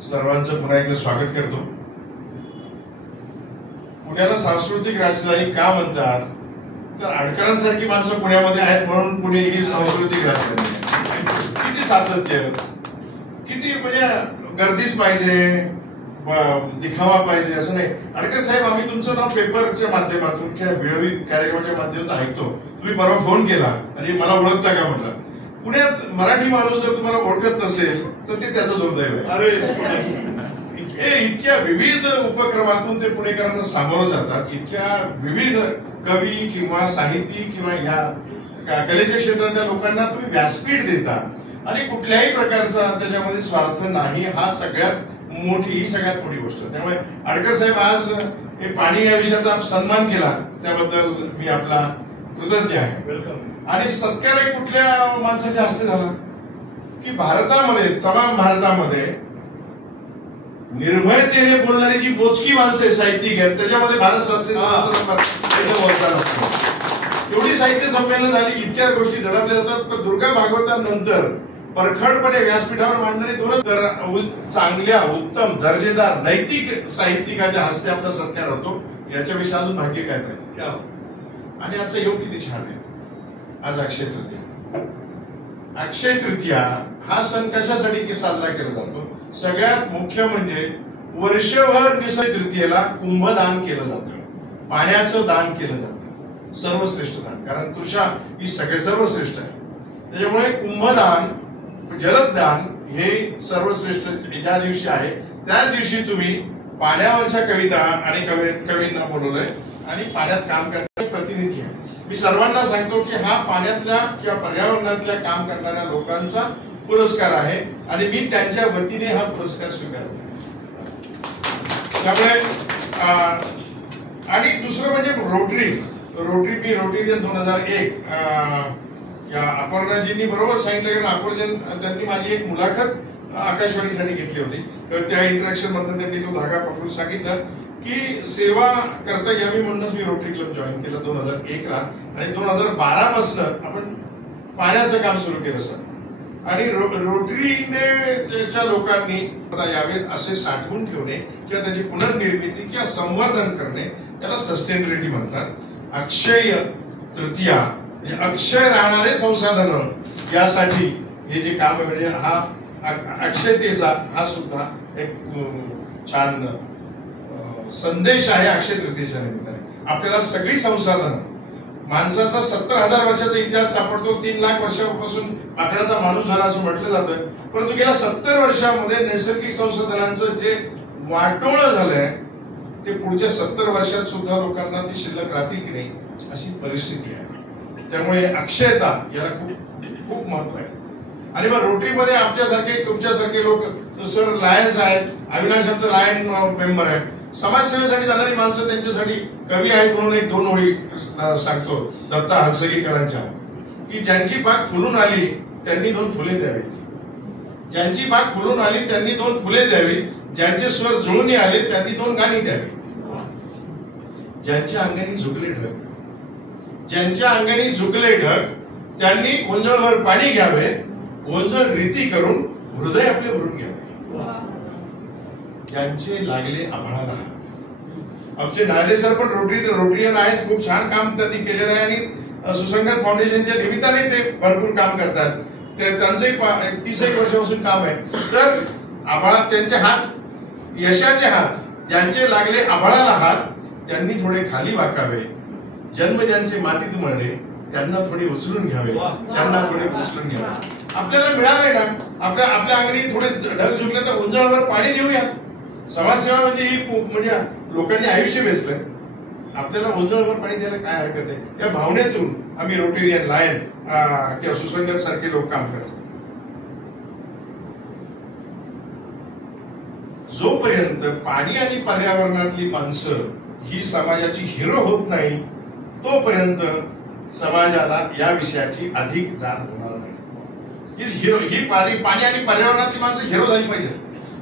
सर्वांचं पुन्हा एकदा स्वागत करतो। पुण्याला सांस्कृतिक राजधानी का म्हणतात तर आडकरांसारखी माणसं पुण्यामध्ये आहेत म्हणून पुणे ही सांस्कृतिक राजधानी आहे। किती सातत्य, किती म्हणजे गर्दीच पाहिजे, दिखावा पाहिजे असं नाही। आडकर साहेब, आम्ही तुमचं नाव पेपरच्या माध्यमातून किंवा विविध कार्यक्रमाच्या माध्यमातून ऐकतो। तुम्ही परवा फोन केला आणि मला ओळखता का म्हटलं। पुण्यात मराठी माणूस जर तुम्हाला ओळखत नसेल तर ते त्याचं दुर्दैव आहे। अरे इतक्या विविध उपक्रमातून ते पुणेकरांना सामोरं जातात। इतक्या विविध कवी किंवा साहित्यिक किंवा या कलेच्या क्षेत्रातल्या लोकांना तुम्ही व्यासपीठ देता आणि कुठल्याही प्रकारचा त्याच्यामध्ये स्वार्थ नाही। हा सगळ्यात मोठी गोष्ट। त्यामुळे आडकर साहेब, आज हे पाणी या विषयाचा सन्मान केला त्याबद्दल मी आपला कृतज्ञ आहे। वेलकम। आणि सत्कार कुठल्या माणसाच्या हस्ते झाला की भारतामध्ये, तमाम भारतामध्ये निर्भयतेने बोलणारी जी मोजकी माणसं साहित्यिक आहेत त्याच्यामध्ये भारत शास्त्रीय एवढी साहित्य संमेलन झाली, इतक्या गोष्टी दडपल्या जातात। पण दुर्गा भागवतानंतर परखडपणे व्यासपीठावर मांडणारे दोनच चांगल्या, उत्तम, दर्जेदार, नैतिक साहित्यिकाच्या हस्ते आपला सत्कार होतो। याच्याविषयी अजून भाग्य काय पाहिजे। आणि आजचा योग किती छान आहे। आज अक्षय तृतीया। अक्षय तृतीया हा सण कशासाठी साजरा केला जातो? सगळ्यात मुख्य म्हणजे वर्षभर निसर्ग तृतीयेला कुंभदान केलं जातं, पाण्याचं दान केलं जातं, सर्वश्रेष्ठ दान। कारण तुषा ही सर्वश्रेष्ठ आहे। त्याच्यामुळे कुंभदान, जलदान हे सर्वश्रेष्ठ ज्या दिवशी आहे त्या दिवशी तुम्ही पाण्यावरच्या कविता आणि कवींना बोलवलंय आणि पाण्यात काम करणारे प्रतिनिधी आहे। मी सर्वांना सांगतो की हा पाण्यातल्या किंवा पर्यावरणातल्या काम करणाऱ्या लोकांचा पुरस्कार आहे आणि मी त्यांच्या वतीने हा पुरस्कार स्वीकारत आहे। त्यामुळे आणि दुसरं म्हणजे मी रोटरीयन 2001 या अपर्णाजींनी बरोबर सांगितलं की अपर्णा त्यांनी माझी एक मुलाखत आकाशवाणीसाठी घेतली होती। तर त्या इंटरॅक्शन मधून त्यांनी तो धागा पकडून सांगितलं की सेवा करता यावी म्हणूनच मी रोटरी क्लब जॉईन केलं 2001 ला आणि 2012 पासून आपण पाण्याचं काम सुरू केलं सर। आणि रोटरीने लोकांनी यावेत असे साठवून ठेवणे किंवा त्याची पुनर्निर्मिती किंवा संवर्धन करणे त्याला सस्टेनेबिलिटी म्हणतात। अक्षय तृतीया म्हणजे अक्षय राहणारे संसाधन यासाठी हे जे काम आहे, म्हणजे हा अक्षयतेचा हा सुद्धा एक छान संदेश आहे। अक्षय तृतीयेच्या निमित्ताने आपल्याला सगळी संसाधनं, माणसाचा 70,000 वर्षाचा इतिहास सापडतो। 3 लाख वर्षापासून माकडाचा माणूस झाला असं म्हटलं जातं, परंतु गेल्या 70 वर्षामध्ये नैसर्गिक संसाधनांचं जे वाटोळं झालंय ते पुढच्या 70 वर्षात सुद्धा लोकांना ती शिल्लक राहतील की नाही अशी परिस्थिती आहे। त्यामुळे अक्षयता याला खूप महत्व आहे। आणि मग रोटरीमध्ये आमच्यासारखे, तुमच्यासारखे लोक, सर लायन्स आहेत, अविनाश आमचं लायन मेंबर आहे, समाजसेवेसाठी जाणारी माणसं, त्यांच्यासाठी कवी आहेत म्हणून 1-2 ओळी सांगतो दत्ता हंसगीकरांच्या, की ज्यांची बाग फुलून आली त्यांनी 2 फुले द्यावीत, ज्यांची बाग फुलून आली त्यांनी 2 फुले द्यावीत, ज्यांचे स्वर जुळून आले त्यांनी 2 गाणी द्यावीत, ज्यांच्या अंगाने झुकले ढग, ज्यांच्या अंगाने झुकले ढग त्यांनी ओंजळवर पाणी घ्यावे, ओंजळ रीती करून हृदय आपले भरून घ्यावे, ज्यांचे लागले आभाळाला हात। आमचे नायडे सर पण रोटरीयन आहेत, खूप छान काम त्यांनी केलेलं आहे आणि सुसंगत फाउंडेशनच्या निमित्ताने ते भरपूर काम करतात। त्यांचंही 30 वर्षापासून काम आहे। तर आभाळात त्यांचे हात, यशाचे हात, ज्यांचे लागले आभाळाला हात त्यांनी थोडे खाली वाकावे, जन्म ज्यांचे मातीत मळले त्यांना थोडे उचलून घ्यावे, त्यांना थोडे उचलून घ्यावे। आपल्याला मिळालंय ना, आपल्या अंगणी थोडे ढग झुकले तर उंजळवर पाणी देऊयात। समाजसेवा म्हणजे ही म्हणजे लोकांनी आयुष्य वेचलंय, आपल्याला उंजळवर पाणी द्यायला काय हरकत आहे। या भावनेतून आम्ही रोटेरियन, लायन किंवा सुसंगत सारखे लोक काम करतो। जोपर्यंत पाणी आणि पर्यावरणातली माणसं ही समाजाची हिरो होत नाही तोपर्यंत समाजाला या विषयाची अधिक जाण होणार नाही। ही पाणी आणि पर्यावरणातली माणसं हिरो झाली पाहिजे।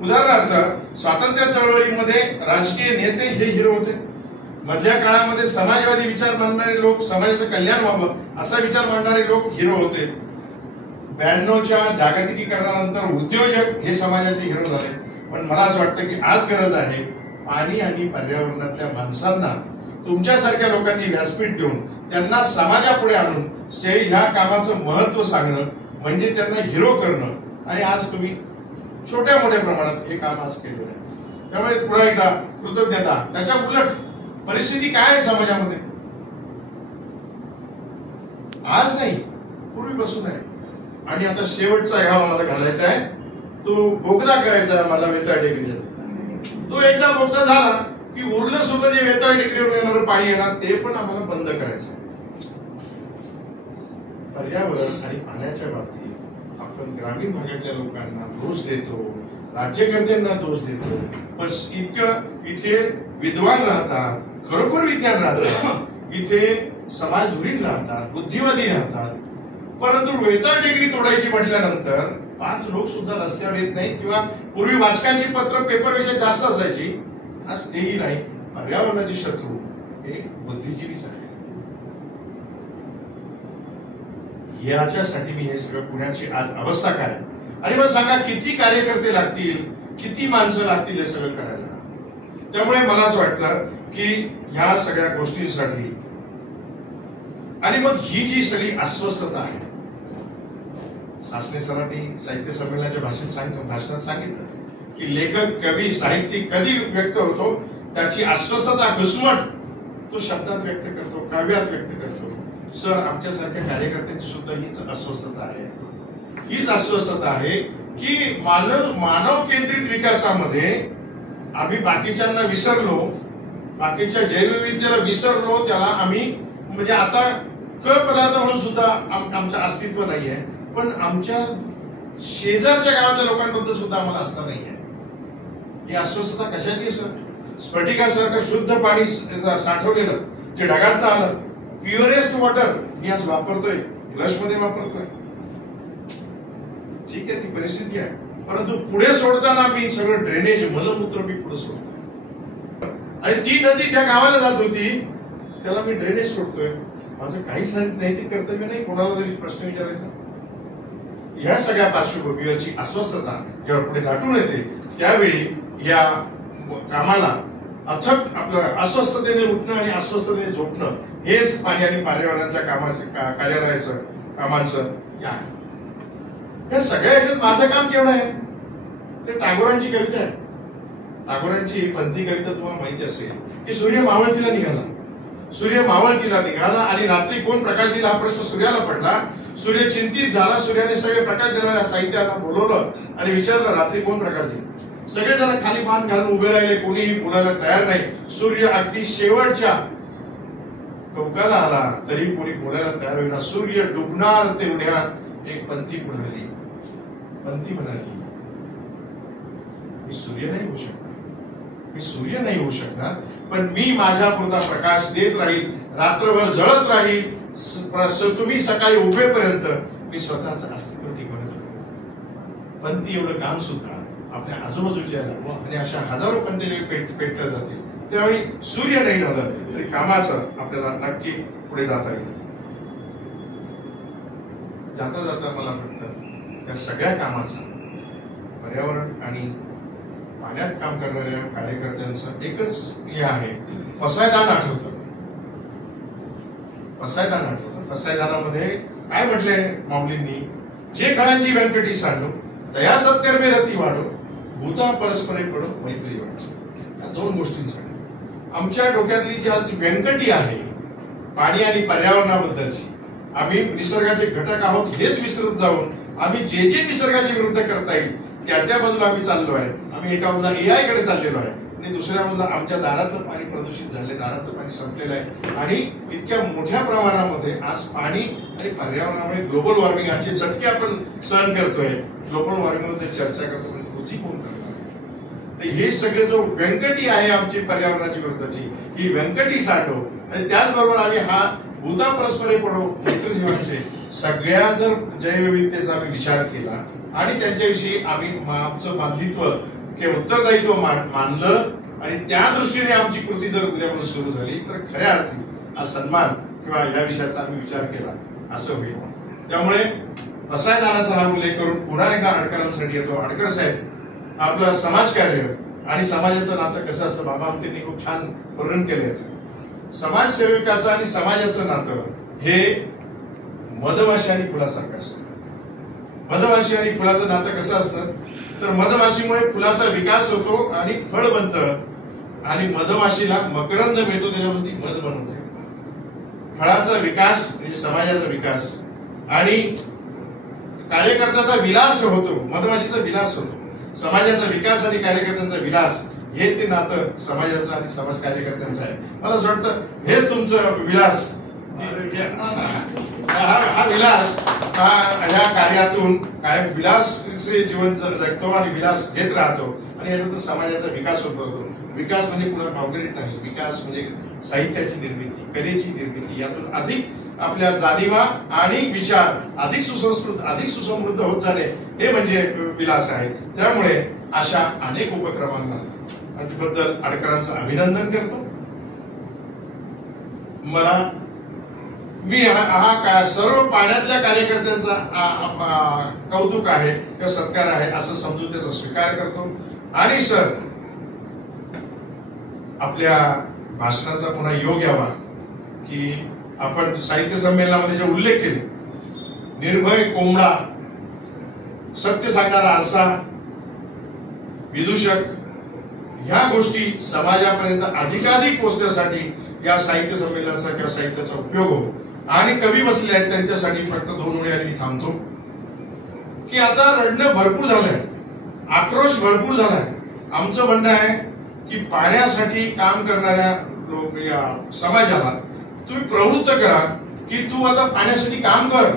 उदाहरणार्थ स्वातंत्र्य चळवळीमध्ये राजकीय नेते हे हिरो होते, मधल्या काळामध्ये समाजवादी विचार मांडणारे लोक, समाजाचं कल्याण व्हावं असा विचार मांडणारे लोक हिरो होते, 92च्या जागतिकीकरणानंतर उद्योजक हे समाजाचे हिरो झाले, पण मला असं वाटतं की आज गरज आहे पाणी आणि पर्यावरणातल्या माणसांना तुमच्यासारख्या लोकांनी व्यासपीठ देऊन त्यांना समाजापुढे आणून ह्या कामाचं महत्व सांगणं म्हणजे त्यांना हिरो करणं. आणि आज तुम्ही छोट्या मोठ्या प्रमाणात हे काम आज केलेलं आहे. त्यामुळे पुन्हा एकदा कृतज्ञता. त्याच्या उलट परिस्थिती काय आहे समाजामध्ये आज नाही पूर्वीपासून आहे. आणि आता शेवटचा घाव मला घालायचा आहे, तो बोगदा करायचा आहे मला वेताळ टेकडीचा. तो एकदा बोगदा झाला की उरलं सुद्धा जे वेताळ टेकडीवर येणारं पाणी येणार ते पण आम्हाला बंद करायचं. पर्यावरण आणि पाण्याच्या बाबतीत आपण ग्रामीण भागाच्या लोकांना दोष देतो, राज्यकर्त्यांना दोष देतो. पण इतकं इथे विद्वान राहतात, खरोखर विज्ञान राहतात, इथे समाज धुरीण राहतात, बुद्धिवादी राहतात, परंतु वेताळ टेकडी तोडायची म्हटल्यानंतर 5 लोक सुद्धा रस्त्यावर येत नाहीत. किंवा पूर्वी वाचकांची पत्र पेपरपेक्षा जास्त असायची, आज तेही नाही. पर्यावरणाचे शत्रू हे बुद्धिजीवीच आहेत. याच्यासाठी मी हे सगळं पुण्याची आज अवस्था काय आणि मग सांगा किती कार्यकर्ते लागतील, किती माणसं लागतील हे सगळं करायला. त्यामुळे मला असं वाटतं की ह्या सगळ्या गोष्टींसाठी आणि मग ही जी सगळी अस्वस्थता आहे, सासने सरांनी साहित्य संमेलनाच्या भाषणात सांगितलं की लेखक, कवी, साहित्यिक कधी व्यक्त होतो त्याची अस्वस्थता, घुसमट तो शब्दात व्यक्त करतो, काव्यात व्यक्त करतो. सर, आमच्यासारख्या कार्यकर्त्यांची सुद्धा हीच अस्वस्थता आहे. हीच अस्वस्थता आहे की मानव केंद्रित विकासामध्ये आम्ही बाकीच्यांना विसरलो, बाकीच्या जैवविविधतेला विसरलो. त्याला आम्ही म्हणजे आता क पदार्थ म्हणून सुद्धा आमचं अस्तित्व नाहीये. पण आमच्या शेजारच्या गावातल्या लोकांबद्दल सुद्धा आम्हाला असता नाहीये. ही अस्वस्थता कशाची आहे सर? स्फटिकासारखं शुद्ध पाणी साठवलेलं जे ढगातनं आलं, प्युअरेस्ट वॉटर मी आज वापरतोय, फ्लश मध्ये वापरतोय. ठीक आहे, ती परिस्थिती आहे. परंतु पुढे सोडताना मी सगळं ड्रेनेज, मलमूत्र मी पुढे सोडतोय. आणि ती नदी ज्या गावाला जात होती त्याला मी ड्रेनेज सोडतोय. माझं काहीच नैतिक कर्तव्य नाही कोणाला तरी प्रश्न विचारायचा. ह्या सगळ्या पार्श्वभूमीवरची अस्वस्थता जेव्हा पुढे दाटून येते त्यावेळी या कामाला अथक आपलं अस्वस्थतेने उठणं आणि अस्वस्थतेने झोपणं हेच पाणी आणि पर्यावरणाच्या कामाचं कार्यालयाचं कामांचं या या सगळ्या ह्याच्यात माझं काम केवढं आहे? ते टागोरांची कविता आहे. टागोरांची पंथी कविता तुम्हाला माहिती असेल की सूर्य मावळतीला निघाला, सूर्य मावळतीला निघाला आणि रात्री कोण प्रकाश दिला हा प्रश्न सूर्याला पडला. सूर्य चिंतित झाला, सूर्याने सगळे प्रकाश देणाऱ्या साहित्याला बोलवलं आणि विचारलं रात्री कोण प्रकाश देईल. सगळेजण खाली मान घालून उभे राहिले, कोणीही बोलायला तयार नाही. सूर्य अगदी शेवटच्या टोकाला आला तरी कोणी बोलायला तयार होईना. सूर्य डुबणार तेवढ्यात एक पंथी पुढे आली. पंथी म्हणाली, मी सूर्य नाही होऊ शकणार, मी सूर्य नाही होऊ शकणार, पण मी माझ्या पुरता प्रकाश देत राहील, रात्रभर जळत राहील. तुम्ही सकाळी उभेपर्यंत मी स्वतःचं अस्तित्व टिकवण्याचं. पंथी एवढं काम सुद्धा आपल्या आजूबाजूच्या आणि अशा हजारो पंथी पेटल्या जाते. त्यावेळी सूर्य नाही झालं तरी कामाचं आपल्याला नक्की पुढे जाता येईल. जाता जाता मला वाटतं या सगळ्या कामाचा पर्यावरण आणि पाण्यात काम करणाऱ्या कार्यकर्त्यांचं एकच हे आहे, पसायदान आठवतं. पसायदान आठवतं. पसायदानामध्ये काय म्हटलंय माऊलींनी? जे खळांची व्यंकटी सांडो, दया सत्कर्मे रती वाढो, भूता परस्परे पडो मैत्री वाढो. या 2 गोष्टींसाठी आमच्या डोक्यातली जी आज व्यंकटी आहे पाणी आणि पर्यावरणाबद्दलची, आम्ही निसर्गाचे घटक आहोत हेच विसरत जाऊन आम्ही जे निसर्गाच्या विरुद्ध करता येईल त्या बाजूला आम्ही चाललो आहे. आम्ही एका बाजूला AI कडे चाललेलो आहे आणि दुसऱ्या बाजूला आमच्या दारातलं पाणी प्रदूषित झाले, दारातलं पाणी संपलेलं आहे. आणि इतक्या मोठ्या प्रमाणामध्ये आज पाणी आणि पर्यावरणामुळे ग्लोबल वॉर्मिंग आमचे झटके आपण सहन करतोय. ग्लोबल वॉर्मिंग मध्ये चर्चा करतो, पण कृती कोण करणार आहे? तर हे सगळे जो व्यंकटी आहे आमची पर्यावरणाची विरुद्धची, ही व्यंकटी साठो. आणि त्याचबरोबर आम्ही हा भूता परस्परे पडो मैत्री जीवनाचे सगळ्या जर जैवविविधतेचा आम्ही विचार केला आणि त्यांच्याविषयी आम्ही आमचं बांधित्व किंवा उत्तरदायित्व मानलं आणि त्या दृष्टीने आमची कृती जर उद्यापासून सुरू झाली तर खऱ्या अर्थी हा सन्मान किंवा या विषयाचा आम्ही विचार केला असं होईल. त्यामुळे पसायदानाचा हा उल्लेख करून पुन्हा एकदा अडकरांसाठी येतो. अडकर साहेब, आपलं समाजकार्य आणि समाजाचं नातं कसं असतं, बाबा आमटेंनी खूप छान वर्णन केलं याचं. समाजसेवकाचं आणि समाजाचं नातं हे मधमाशी आणि फुलासारखं असतं. मधमाशी आणि फुलाचं नातं कसं असतं, तर मधमाशीमुळे फुलाचा विकास होतो आणि फळ बनतं आणि मधमाशीला मकरंद मिळतो, त्याच्यामध्ये मध बनवते. फळाचा विकास म्हणजे समाजाचा विकास आणि कार्यकर्त्याचा विलास होतो, मधमाशीचा विलास होतो. समाजाचा विकास आणि कार्यकर्त्यांचा विलास हे ते नातं समाजाचं आणि समाज कार्यकर्त्यांचं आहे. मला असं वाटतं हेच तुमचं विलास, हा विलास ह्या कार्यातून कायम विलासचे जीवन जगतो आणि विलास घेत राहतो आणि याच्यातून समाजाचा विकास होत होतो. विकास म्हणजे पुन्हा कॉन्क्रीट नाही, विकास म्हणजे साहित्याची निर्मिती, कलेची निर्मिती, यातून अधिक आपल्या जाणीवा आणि विचार अधिक सुसंस्कृत, अधिक सुसमृद्ध होत जाणे हे म्हणजे विलास आहे. त्यामुळे अशा अनेक उपक्रमांना बद्दल आडकरांचं अभिनंदन करतो. मी हा सर्व पाण्यातल्या कार्यकर्त्यांचा कौतुक आहे किंवा सत्कार आहे असं समजून त्याचा स्वीकार करतो. आणि सर, आपल्या भाषणाचा पुन्हा योग यावा की आपण साहित्य संमेलनामध्ये जे उल्लेख केले, निर्भय कोंबडा, सत्य सांगणारा आरसा, विदूषक, ह्या गोष्टी समाजापर्यंत अधिकाधिक पोहोचण्यासाठी या साहित्य संमेलनाचा किंवा साहित्याचा उपयोग हो. आणि कवी बसले आहेत त्यांच्यासाठी फक्त 2 ओळी आणि मी थांबतो की आता रडणं भरपूर झालंय, आक्रोश भरपूर झालाय. आमचं म्हणणं आहे की पाण्यासाठी काम करणाऱ्या लोक या समाजाला तुम्ही प्रवृत्त करा की तू आता पाण्यासाठी काम कर,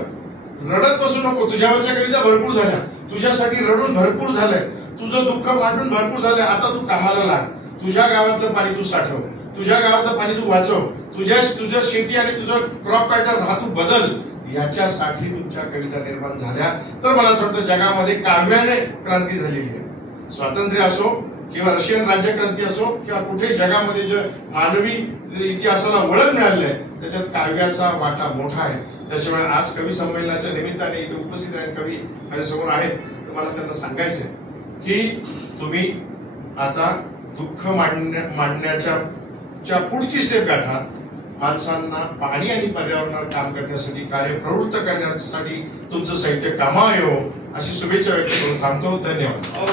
रडत बसू नको. तुझ्यावरच्या कविता भरपूर झाल्या, तुझ्यासाठी रडून भरपूर झालंय, तुझं दुःख मांडून भरपूर झालंय. आता तू कामाला लाग, तुझ्या गावातलं पाणी तू साठव, तुझ्या गावातलं पाणी तू वाचव, तुझं शेती आणि तुझं क्रॉप पॅटर्न हा तू बदल. याच्यासाठी तुमच्या कविता निर्माण झाल्या तर मला असं वाटतं जगामध्ये काव्याने क्रांती झालेली आहे. स्वातंत्र्य असो किंवा रशियन राज्यक्रांती असो किंवा कुठे जगामध्ये जे मानवी इतिहासाला वळण मिळालेलं आहे त्याच्यात काव्याचा वाटा मोठा आहे. त्याच्यामुळे आज कवी संमेलनाच्या निमित्ताने इथे उपस्थित आहेत, कवी माझ्यासमोर आहेत, तर मला त्यांना सांगायचंय की तुम्ही आता दुःख मांडण्याच्या पुढची स्टेप गाठा. माणसांना पाणी आणि पर्यावरणावर काम करण्यासाठी, कार्य प्रवृत्त करण्यासाठी तुमचं साहित्य कामावर येवो अशी शुभेच्छा व्यक्त करून थांबतो. धन्यवाद.